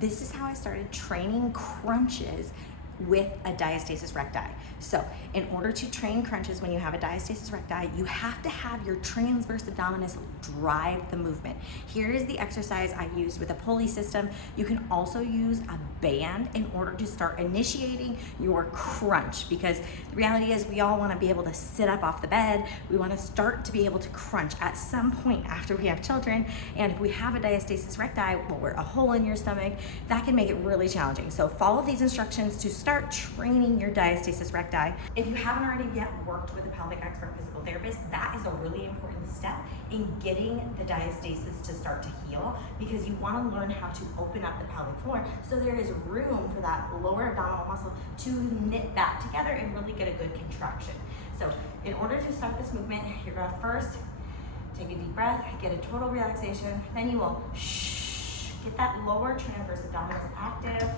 this is how I started training crunches with a diastasis recti. So in order to train crunches when you have a diastasis recti, you have to have your transverse abdominis drive the movement. Here is the exercise I used with a pulley system. You can also use a band in order to start initiating your crunch, because the reality is we all want to be able to sit up off the bed. We want to start to be able to crunch at some point after we have children. And if we have a diastasis recti, or a hole in your stomach, that can make it really challenging. So follow these instructions to start training your diastasis recti. If you haven't already yet worked with a pelvic expert physical therapist, that is a really important step in getting the diastasis to start to heal, because you want to learn how to open up the pelvic floor so there is room for that lower abdominal muscle to knit that together and really get a good contraction. So in order to start this movement, you're going to first take a deep breath, get a total relaxation, then you will get that lower transverse abdominis active.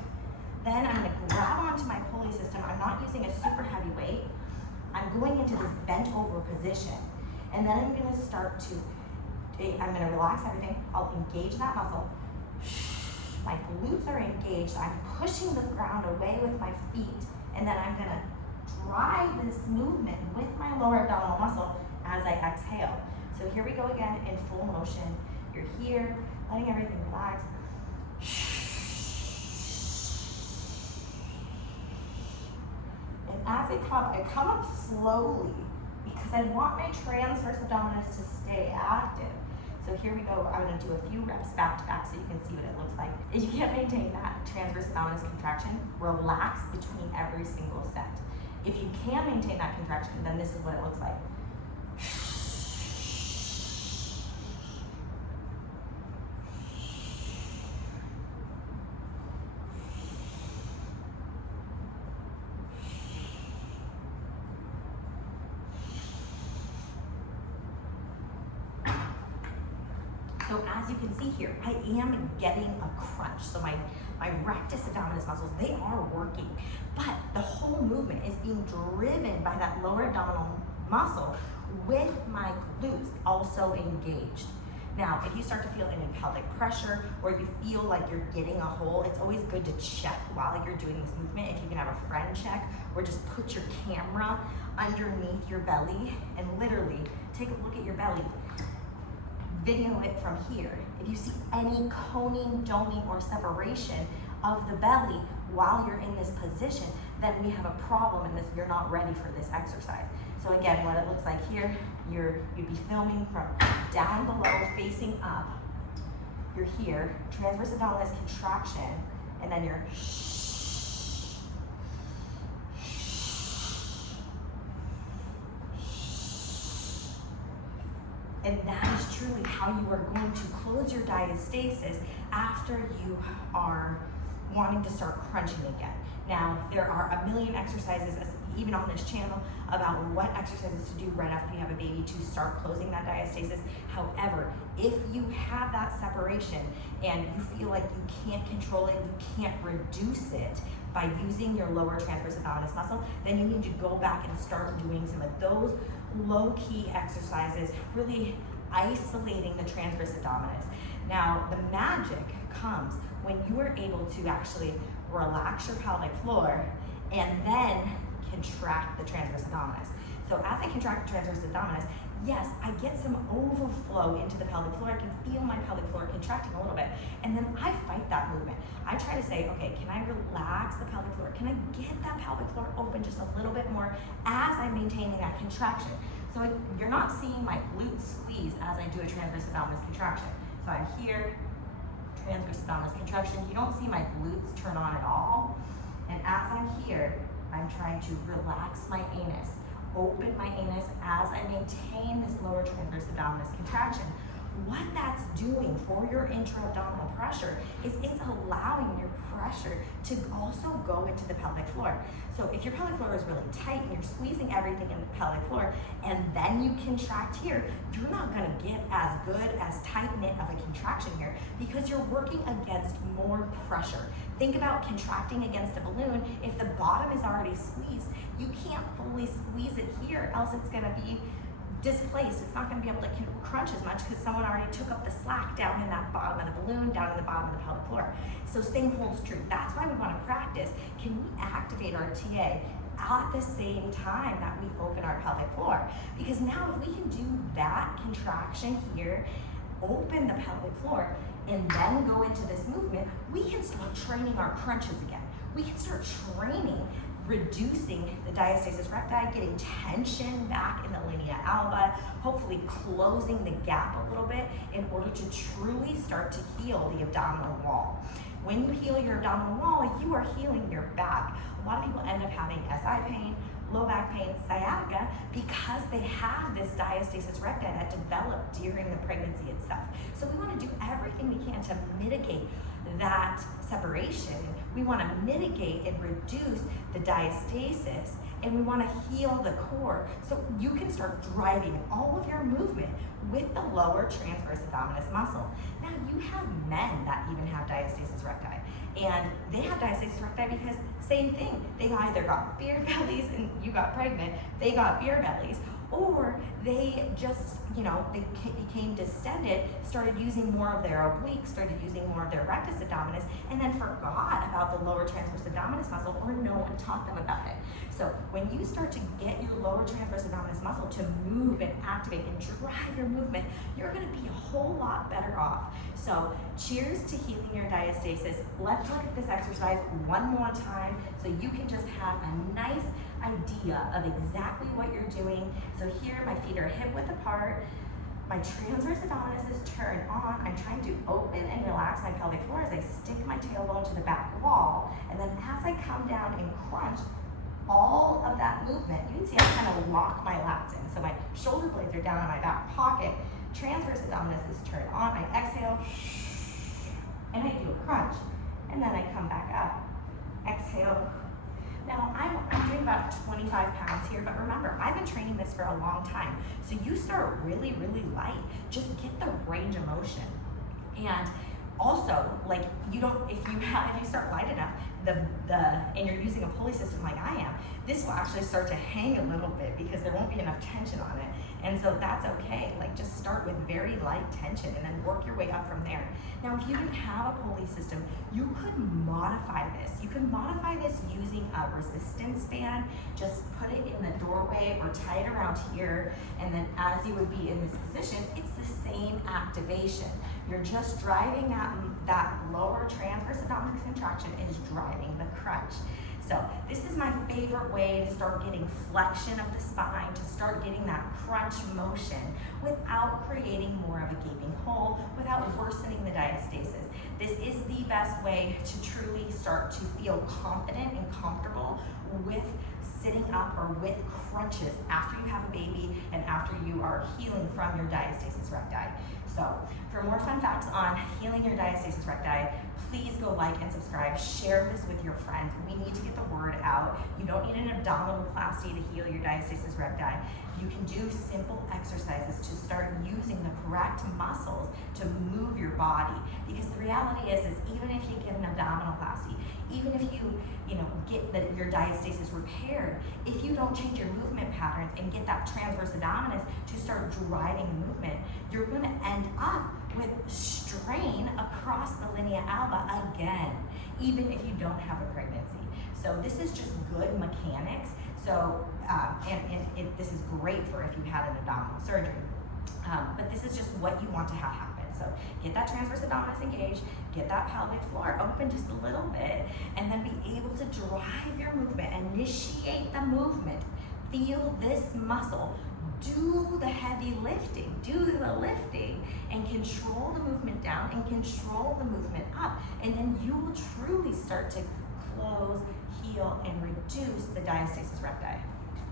Then I'm going to grab onto my pulley system. I'm not using a super heavy weight. I'm going into this bent over position. And then I'm going to start to, I'm going to relax everything. I'll engage that muscle. My glutes are engaged. I'm pushing the ground away with my feet. And then I'm going to drive this movement with my lower abdominal muscle as I exhale. So here we go again in full motion. You're here, letting everything relax. And as I come up slowly, because I want my transverse abdominis to stay active. So here we go. I'm going to do a few reps back to back so you can see what it looks like. If you can't maintain that transverse abdominis contraction, relax between every single set. If you can maintain that contraction, then this is what it looks like. So as you can see here, I am getting a crunch. So my rectus abdominis muscles, they are working, but the whole movement is being driven by that lower abdominal muscle with my glutes also engaged. Now, if you start to feel any pelvic pressure or you feel like you're getting a hole, it's always good to check while you're doing this movement. If you can have a friend check, or just put your camera underneath your belly and literally take a look at your belly. Video it from here. If you see any coning, doming, or separation of the belly while you're in this position, then we have a problem in this. You're not ready for this exercise. So again, what it looks like here, you'd be filming from down below, facing up. You're here, transverse abdominis contraction, and then you're and that is truly how you are going to close your diastasis after you are wanting to start crunching again. Now, there are a million exercises, even on this channel, about what exercises to do right after you have a baby to start closing that diastasis. However, if you have that separation and you feel like you can't control it, you can't reduce it by using your lower transverse abdominis muscle, then you need to go back and start doing some of those low-key exercises, really isolating the transverse abdominis. Now, the magic comes when you are able to actually relax your pelvic floor and then contract the transverse abdominis. So as I contract the transverse abdominis, yes, I get some overflow into the pelvic floor. I can feel my pelvic floor contracting a little bit. And then I fight that movement. I try to say, okay, can I relax the pelvic floor? Can I get that pelvic floor open just a little bit more as I'm maintaining that contraction? So you're not seeing my glutes squeeze as I do a transverse abdominis contraction. So I'm here, transverse abdominis contraction. You don't see my glutes turn on at all. And as I'm here, I'm trying to relax my anus, open my anus as I maintain this lower transverse abdominis contraction. What that's doing for your intra-abdominal pressure is it's allowing your pressure to also go into the pelvic floor. So if your pelvic floor is really tight and you're squeezing everything in the pelvic floor and then you contract here, you're not going to get as good, as tight-knit of a contraction here because you're working against more pressure. Think about contracting against a balloon. If the bottom is already squeezed, you can't fully squeeze it here, else it's going to be displaced. It's not going to be able to crunch as much because someone already took up the slack down in that bottom of the balloon, down in the bottom of the pelvic floor. So same holds true. That's why we want to practice. Can we activate our TA at the same time that we open our pelvic floor? Because now if we can do that contraction here, open the pelvic floor, and then go into this movement, we can start training our crunches again. We can start training, reducing the diastasis recti, getting tension back in the linea alba, hopefully closing the gap a little bit in order to truly start to heal the abdominal wall. When you heal your abdominal wall, you are healing your back. A lot of people end up having SI pain, low back pain, sciatica, because they have this diastasis recti that developed during the pregnancy itself. So we want to do everything we can to mitigate that separation. We want to mitigate and reduce the diastasis, and we want to heal the core so you can start driving all of your movement with the lower transverse abdominis muscle. Now you have men that even have diastasis recti, and they have diastasis recti because same thing, they either got beer bellies and you got pregnant, they got beer bellies, or they just, they became distended, started using more of their obliques, started using more of their rectus abdominis, and then forgot about the lower transverse abdominis muscle, or no one taught them about it. So when you start to get your lower transverse abdominis muscle to move and activate and drive your movement, you're gonna be a whole lot better off. So cheers to healing your diastasis. Let's look at this exercise one more time so you can just have a nice idea of exactly what you're doing. So here my feet are hip width apart, my transverse abdominis is turned on. I'm trying to open and relax my pelvic floor as I stick my tailbone to the back wall, and then as I come down and crunch, all of that movement, you can see I kind of lock my lats in. So my shoulder blades are down in my back pocket, transverse abdominis is turned on, I exhale, and I do a crunch, and then I come back up, exhale. Now, I'm doing about 25 pounds here, but remember, I've been training this for a long time. So you start really, really light. Just get the range of motion. And also, like, if you start light enough, and you're using a pulley system like I am, this will actually start to hang a little bit because there won't be enough tension on it. And so that's okay. Like, just start with very light tension and then work your way up from there. Now, if you didn't have a pulley system, you could modify this. You could modify this using a resistance band. Just put it in the doorway or tie it around here. And then as you would be in this position, it's the same activation. You're just driving that lower transverse abdominis contraction is driving the crunch. So this is my favorite way to start getting flexion of the spine, to start getting that crunch motion without creating more of a gaping hole, without worsening the diastasis. This is the best way to truly start to feel confident and comfortable with sitting up or with crunches after you have a baby and after you are healing from your diastasis recti. So for more fun facts on healing your diastasis recti, please go like and subscribe. Share this with your friends. We need to get the word out. You don't need an abdominoplasty to heal your diastasis recti. You can do simple exercises to start using the correct muscles to move your body. Because the reality is even if you get an abdominoplasty, even if you get your diastasis repaired, if you don't change your movement patterns and get that transverse abdominis to start driving movement, you're going to end up with strain across the linea alba again, even if you don't have a pregnancy. So this is just good mechanics. So, this is great for if you had an abdominal surgery. But this is just what you want to have happen. So get that transverse abdominis engaged, get that pelvic floor open just a little bit, and then be able to drive your movement, initiate the movement, feel this muscle, do the heavy lifting, do the lifting, and control the movement down and control the movement up. And then you will truly start to close, heal, and reduce the diastasis recti.